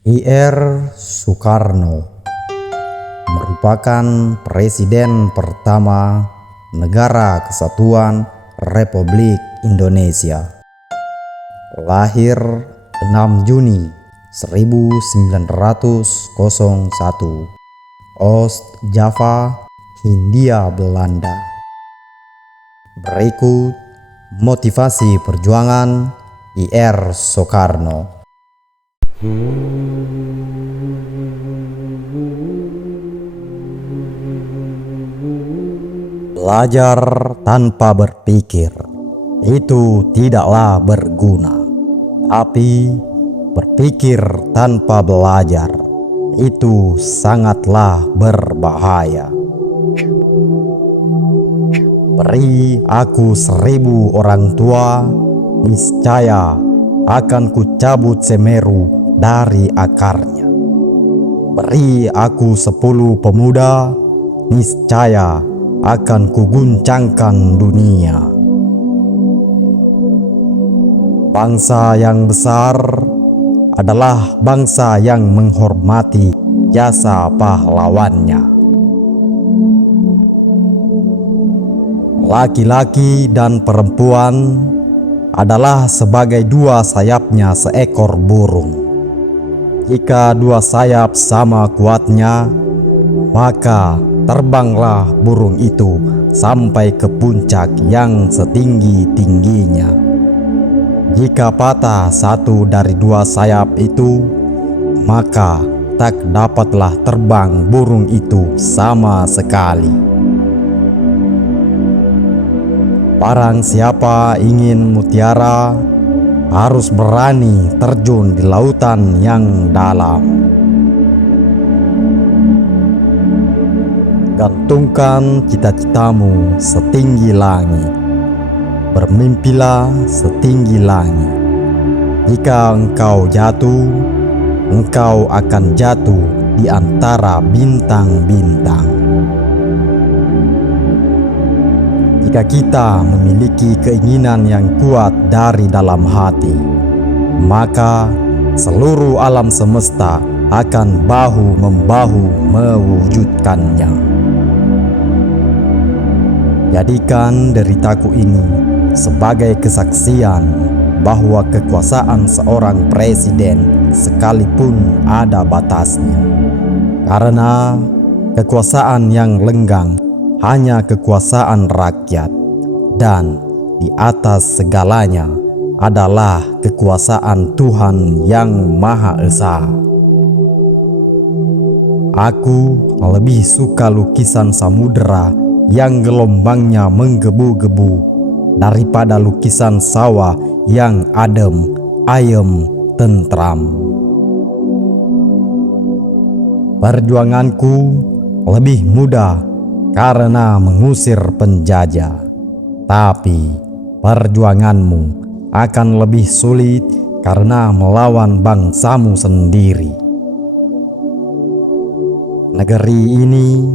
Ir. Soekarno merupakan presiden pertama Negara Kesatuan Republik Indonesia. Lahir 6 Juni 1901, Oost Java, Hindia Belanda. Berikut motivasi perjuangan Ir. Soekarno. Belajar tanpa berpikir itu tidaklah berguna, tapi berpikir tanpa belajar itu sangatlah berbahaya. Beri aku 1000 orang tua, niscaya akan kucabut Semeru dari akarnya. Beri aku 10 pemuda, niscaya akan kuguncangkan dunia. Bangsa yang besar adalah bangsa yang menghormati jasa pahlawannya. Laki-laki dan perempuan adalah sebagai dua sayapnya seekor burung. Jika dua sayap sama kuatnya, maka terbanglah burung itu sampai ke puncak yang setinggi-tingginya. Jika patah satu dari dua sayap itu, maka tak dapatlah terbang burung itu sama sekali. Barang siapa ingin mutiara, harus berani terjun di lautan yang dalam. Gantungkan cita-citamu setinggi langit, bermimpilah setinggi langit. Jika engkau jatuh, engkau akan jatuh di antara bintang-bintang. Jika kita memiliki keinginan yang kuat dari dalam hati, maka seluruh alam semesta akan bahu-membahu mewujudkannya. Jadikan deritaku ini sebagai kesaksian bahwa kekuasaan seorang presiden sekalipun ada batasnya. Karena kekuasaan yang lenggang hanya kekuasaan rakyat, dan di atas segalanya adalah kekuasaan Tuhan yang Maha Esa. Aku lebih suka lukisan samudera yang gelombangnya menggebu-gebu daripada lukisan sawah yang adem, ayem, tentram. Perjuanganku lebih mudah karena mengusir penjajah, tapi perjuanganmu akan lebih sulit karena melawan bangsamu sendiri. Negeri ini,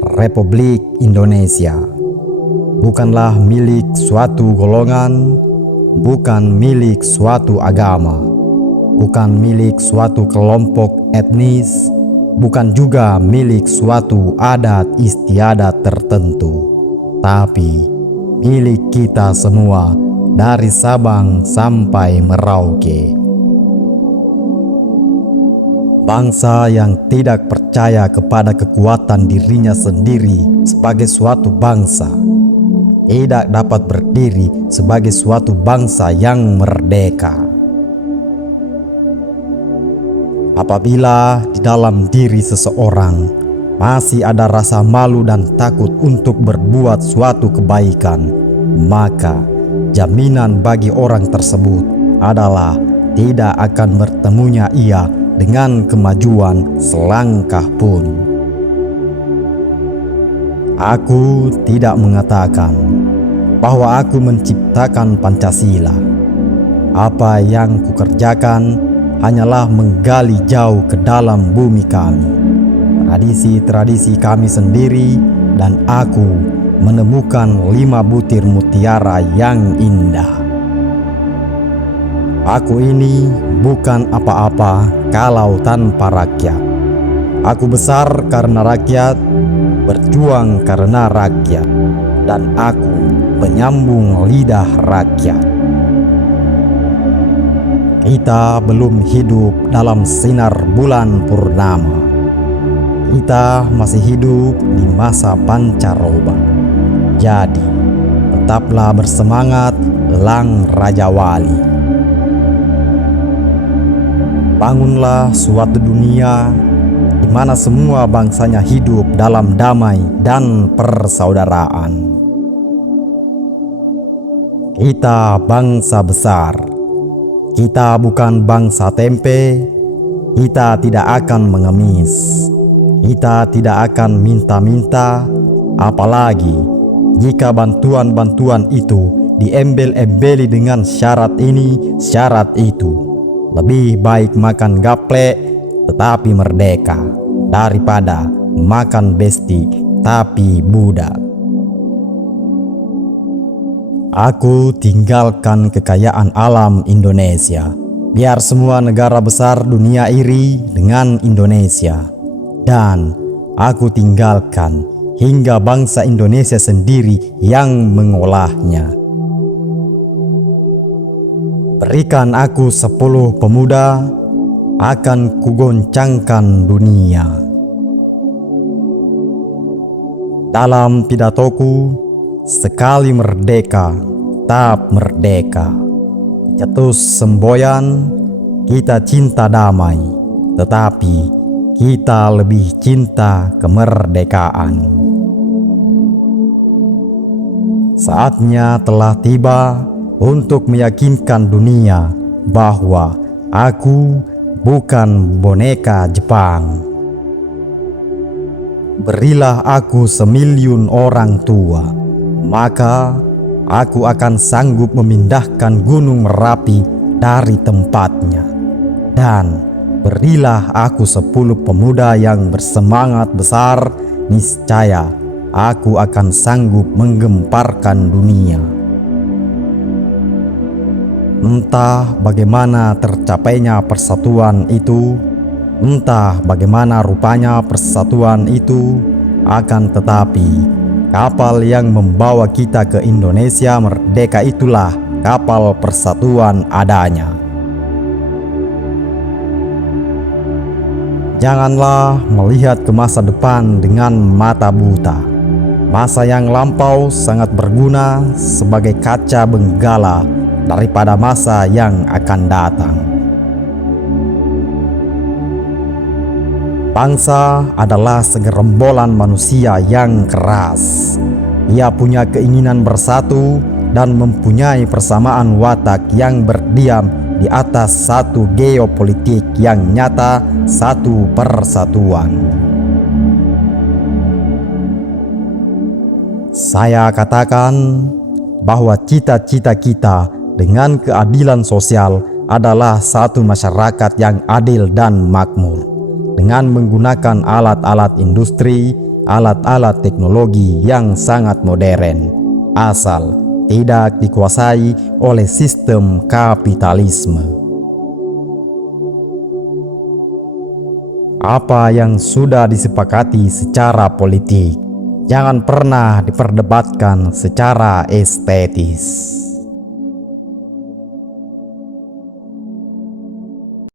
Republik Indonesia, bukanlah milik suatu golongan, bukan milik suatu agama, bukan milik suatu kelompok etnis, bukan juga milik suatu adat istiadat tertentu, tapi milik kita semua dari Sabang sampai Merauke. Bangsa yang tidak percaya kepada kekuatan dirinya sendiri sebagai suatu bangsa tidak dapat berdiri sebagai suatu bangsa yang merdeka. Apabila di dalam diri seseorang masih ada rasa malu dan takut untuk berbuat suatu kebaikan, maka jaminan bagi orang tersebut adalah tidak akan bertemunya ia dengan kemajuan selangkah pun. Aku tidak mengatakan bahwa aku menciptakan Pancasila. Apa yang kukerjakan hanyalah menggali jauh ke dalam bumi kami, tradisi-tradisi kami sendiri, dan aku menemukan 5 butir mutiara yang indah. Aku ini bukan apa-apa kalau tanpa rakyat. Aku besar karena rakyat, berjuang karena rakyat, dan aku penyambung lidah rakyat. Kita belum hidup dalam sinar bulan purnama. Kita masih hidup di masa pancaroba. Jadi, tetaplah bersemangat, elang Raja Wali. Bangunlah suatu dunia di mana semua bangsanya hidup dalam damai dan persaudaraan. Kita bangsa besar. Kita bukan bangsa tempe. Kita tidak akan mengemis. Kita tidak akan minta-minta, apalagi jika bantuan-bantuan itu diembel-embeli dengan syarat ini, syarat itu. Lebih baik makan gaplek tetapi merdeka daripada makan besti tapi budak. Aku tinggalkan kekayaan alam Indonesia, biar semua negara besar dunia iri dengan Indonesia. Dan aku tinggalkan hingga bangsa Indonesia sendiri yang mengolahnya. Berikan aku 10 pemuda, akan kugoncangkan dunia. Dalam pidatoku, sekali merdeka, tetap merdeka. Cetus semboyan, kita cinta damai, tetapi kita lebih cinta kemerdekaan. Saatnya telah tiba untuk meyakinkan dunia bahwa aku bukan boneka Jepang. Berilah aku 1.000.000 orang tua, maka aku akan sanggup memindahkan Gunung Merapi dari tempatnya. Dan berilah aku 10 pemuda yang bersemangat besar, niscaya aku akan sanggup menggemparkan dunia. Entah bagaimana tercapainya persatuan itu, entah bagaimana rupanya persatuan itu, akan tetapi kapal yang membawa kita ke Indonesia merdeka itulah kapal persatuan adanya. Janganlah melihat ke masa depan dengan mata buta. Masa yang lampau sangat berguna sebagai kaca benggala daripada masa yang akan datang. Bangsa adalah segerombolan manusia yang keras. Ia punya keinginan bersatu dan mempunyai persamaan watak yang berdiam di atas satu geopolitik yang nyata, satu persatuan. Saya katakan bahwa cita-cita kita dengan keadilan sosial adalah satu masyarakat yang adil dan makmur, dengan menggunakan alat-alat industri, alat-alat teknologi yang sangat modern, asal tidak dikuasai oleh sistem kapitalisme. Apa yang sudah disepakati secara politik jangan pernah diperdebatkan secara estetis.